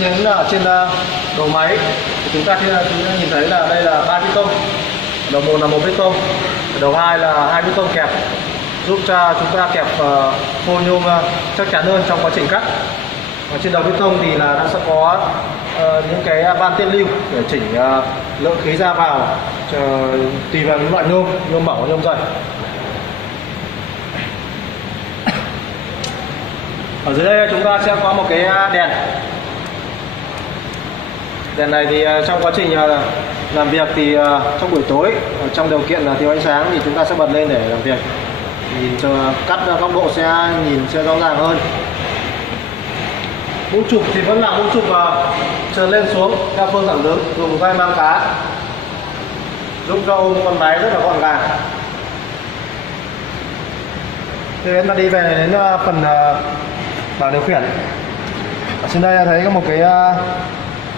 Trên trên đầu máy thì chúng ta nhìn thấy là đây là 3 piston. Đầu một là 1 piston, đầu 2 là 2 piston kẹp, giúp cho chúng ta kẹp phôi nhôm chắc chắn hơn trong quá trình cắt. Và trên đầu piston thì là nó sẽ có những cái van tiết lưu để chỉnh lượng khí ra vào tùy vào loại nhôm mỏng, nhôm dày. Ở dưới đây chúng ta sẽ có một cái đèn. Đèn này thì trong quá trình làm việc thì trong buổi tối trong điều kiện là thiếu ánh sáng thì chúng ta sẽ bật lên để làm việc, nhìn cho cắt góc độ sẽ rõ ràng hơn. Mũ chụp thì vẫn là mũ chụp trơn lên xuống theo phương thẳng đứng, dùng dây mang cá, giúp cho ôm con máy rất là gọn gàng. Thì chúng ta đi về đến phần bảng điều khiển. Ở trên đây thấy có một cái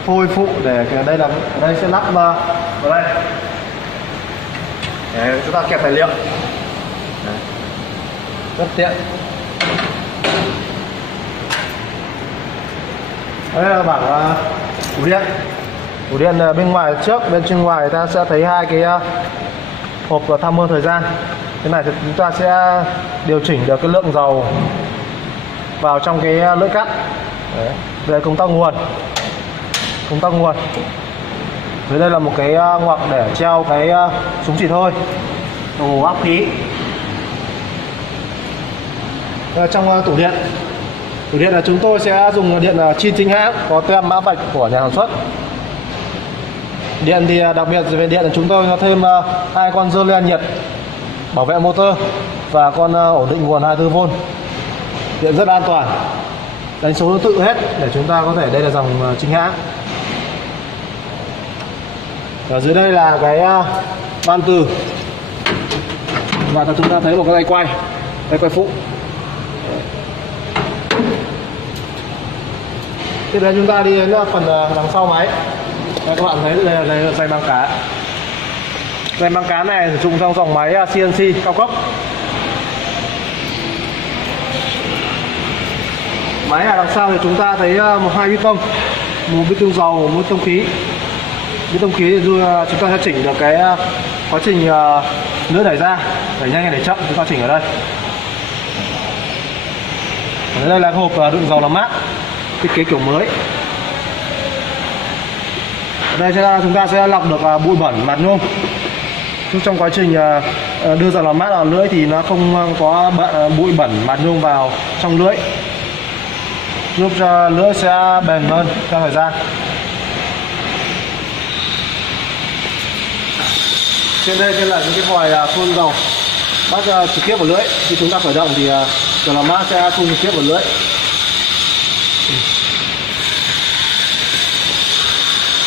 phôi phụ để đây là ở đây sẽ lắp vào đây để chúng ta kẹp tài liệu. Đấy. Rất tiện. Đây là bảng ổ điện. Ổ điện bên ngoài trước, bên trên ngoài ta sẽ thấy hai cái hộp tham mưu thời gian. Cái này thì chúng ta sẽ điều chỉnh được cái lượng dầu vào trong cái lưỡi cắt. Đấy. Đây công tắc nguồn. Dưới đây là một cái ngoặc để treo cái súng xịt hơi, đồng hồ áp khí. Trong tủ điện là chúng tôi sẽ dùng điện chi chính hãng, có tem mã vạch của nhà sản xuất. Điện thì đặc biệt về điện là chúng tôi có thêm 2 con dơ len nhiệt bảo vệ motor và con ổn định nguồn 24V. Điện rất an toàn, đánh số tự hết để chúng ta có thể, đây là dòng chính hãng. Ở dưới đây là cái van từ, và chúng ta thấy một cái tay quay phụ. Tiếp đến chúng ta đi đến phần đằng sau máy. Đây, các bạn thấy đây là dây mang cá. Dây mang cá này sử dụng trong dòng máy CNC cao cấp. Máy ở đằng sau thì chúng ta thấy hai piston, một piston dầu, một piston khí. Piston khí thì chúng ta sẽ chỉnh được cái quá trình lưỡi đẩy ra, đẩy nhanh hay đẩy chậm chúng ta chỉnh ở đây. Ở đây là hộp đựng dầu làm mát, thiết kế kiểu mới. Ở đây chúng ta sẽ lọc được bụi bẩn mặt nhôm, giúp trong quá trình đưa dầu làm mát vào lưỡi thì nó không có bụi bẩn mặt nhôm vào trong lưỡi, giúp cho lưỡi sẽ bền hơn theo thời gian. Trên đây là những cái vòi phun dầu bắt trực tiếp vào lưỡi. Khi chúng ta khởi động thì dầu làm mát sẽ phun trực tiếp vào lưỡi.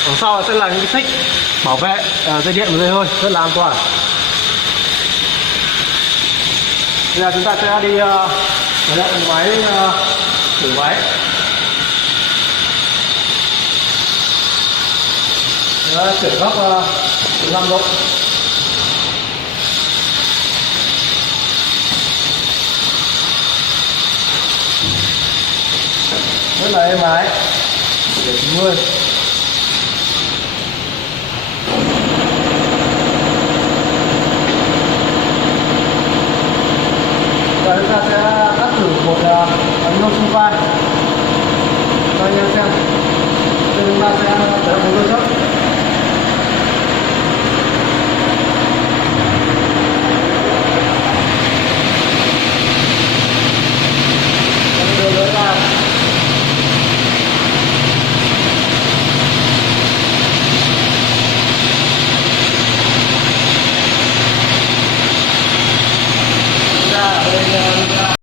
Ở sau sẽ là những cái xích bảo vệ dây điện và dây hơi, rất là an toàn. Bây giờ chúng ta sẽ đi khởi động máy, thử máy. Chuyển góc 5 độ. Rất là êm ái để 90. Giờ chúng ta sẽ cắt thử một ống nhôm xung quanh cho anh em xem. Chúng ta sẽ khởi động một lô trước.